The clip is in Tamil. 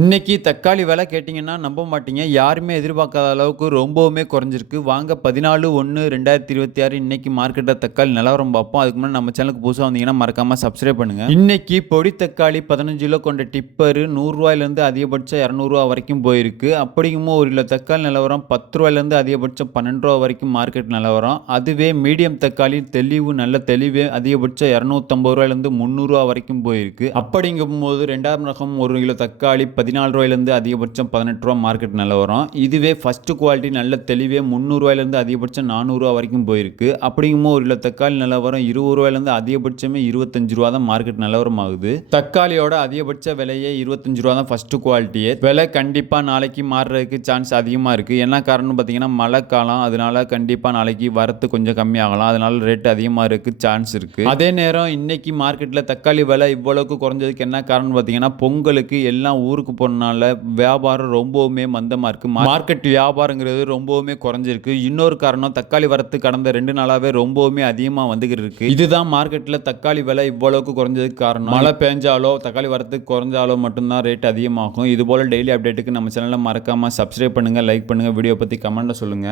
இன்னைக்கு தக்காளி விலை கேட்டிங்கன்னா நம்ப மாட்டீங்க. யாருமே எதிர்பார்க்காத அளவுக்கு ரொம்பவுமே குறைஞ்சிருக்கு. வாங்க 14/1/2026 இன்னைக்கு மார்க்கெட்ல தக்காளி நிலவரம் பார்ப்போம். அதுக்கு முன்னாடி நம்ம சேனலுக்கு புதுசா வந்தீங்கன்னா மறக்காம சப்ஸ்கிரைப் பண்ணுங்க. இன்னைக்கு பொடி தக்காளி 15 கிலோ கொண்ட டிப்பர் ரூ. 100 அதிகபட்சம் ரூ. 200 வரைக்கும் போயிருக்கு. அப்படிங்கும்போது ஒரு கிலோ தக்காளி நிலவரம் ரூ. 10 அதிகபட்சம் ரூ. 12 வரைக்கும் மார்க்கெட் நிலவரம். அதுவே மீடியம் தக்காளி நல்ல தெளிவு அதிகபட்சம் ரூ. 250 300 வரைக்கும் போயிருக்கு. அப்படிங்கும்போது 2ஆம் ரகம் ஒரு கிலோ தக்காளி ரூ. 14 அதிகபட்சம் ரூ. 18 மார்க்கெட் நிலவரம். இதுவே ஃபர்ஸ்ட் குவாலிட்டி நல்ல தெளிவே ரூ. 300 அதிகபட்சம் ரூ. 400 வரைக்கும் போயிருக்கு. அப்படிங்கும்போது ஒரு கிலோ தக்காளி நிலவரம் ரூ. 20 அதிகபட்சமே ரூ. 25 தான் மார்க்கெட் நிலவரம் ஆகுது. தக்காளியோட அதிகபட்ச விலையே ரூ. 25 தான் ஃபர்ஸ்ட் குவாலிட்டியே. விலை கண்டிப்பா நாளைக்கு மாறுறதுக்கு சான்ஸ் அதிகமா இருக்கு. என்ன காரணம் பார்த்தீங்கன்னா மழை காலம், அதனால கண்டிப்பா நாளைக்கு வரத்து கொஞ்சம் கம்மியாகலாம். அதனால ரேட் அதிகமாக இருக்கு சான்ஸ் இருக்கு. அதே நேரம் இன்னைக்கு மார்க்கெட்ல தக்காளி விலை இவ்வளவுக்கு குறைஞ்சதுக்கு என்ன காரணம் பார்த்தீங்கன்னா பொங்கலுக்கு எல்லாம் ஊருக்கு போனனால வியாபாரம் ரொம்பவுமே மந்தமா இருக்கு. மார்க்கெட் வியாபாரங்கிறது ரொம்பவுமே குறைஞ்சிருக்கு. இன்னொரு காரணம் தக்காளி வரத்து கடந்த 2 நாளாவே ரொம்பவுமே அதிகமா வந்துகிட்டு இருக்கு. இதுதான் மார்க்கெட்ல தக்காளி விலை இவ்வளவுக்கு குறைஞ்சதுக்கு காரணம். மழை பெஞ்சாலோ தக்காளி வரத்து குறைஞ்சாலோ மட்டும்தான் ரேட் அதிகமாகும். இது போல டெய்லி அப்டேட்டுக்கு நம்ம சேனலை மறக்காம சப்ஸ்கிரைப் பண்ணுங்க, லைக் பண்ணுங்க, வீடியோ பத்தி கமெண்ட்ல சொல்லுங்க.